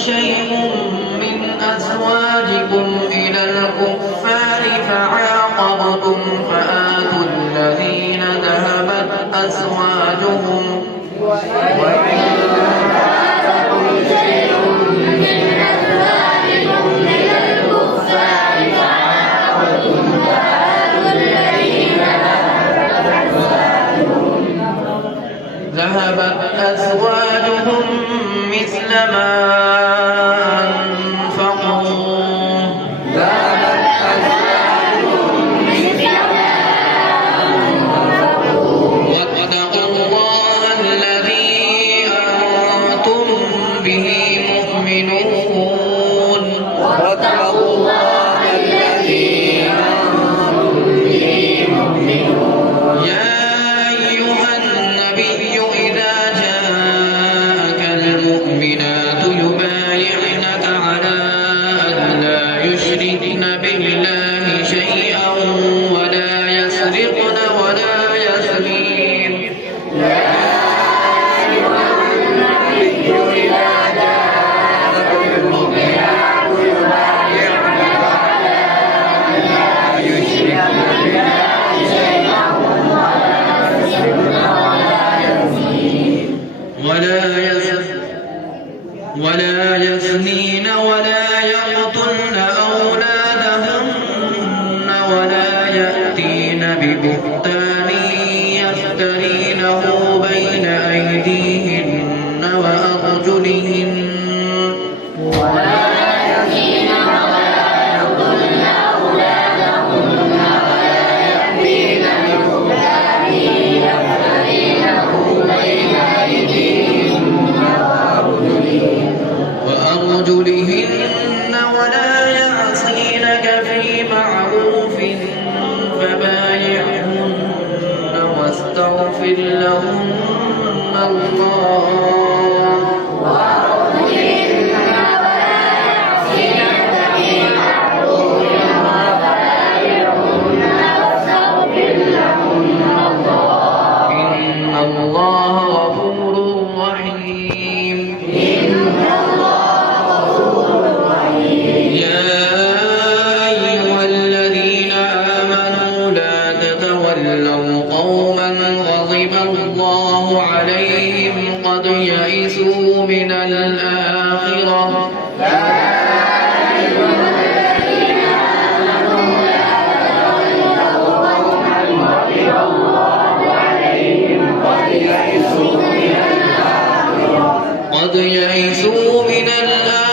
شيء من أزواجكم إلى الكفار فعاقبتم فآتوا الذين ذهبت أزواجهم وإن فاتكم شيء من أزواجكم إلى الكفار فعاقبتم فآتوا الذين ذهبت أزواجهم مثل ما يشركن بالله شيئا ولا يسرقن ولا يزنين يا أيها النبي إذا جاءك المؤمنات يبايعنك على أن لا يشركن بالله شيئا ولا يسرقن ولا يزنين ولا يقتلن أولادهن ولا يأتين ببهتان يفترينه بين أيديهن وأرجلهن ولا يأتين أولادهن ولا يأتين ببهتان يفترينه بين أيديهن وأرجلهن ولا يعصينك في معروف فبايعهن واستغفر لهن الله إن الله غفور رحيم يا أيها الذين آمنوا لا تتولوا قوما غضب الله عليهم قد يئسوا من الآخرة قد يئسوا من الآخرة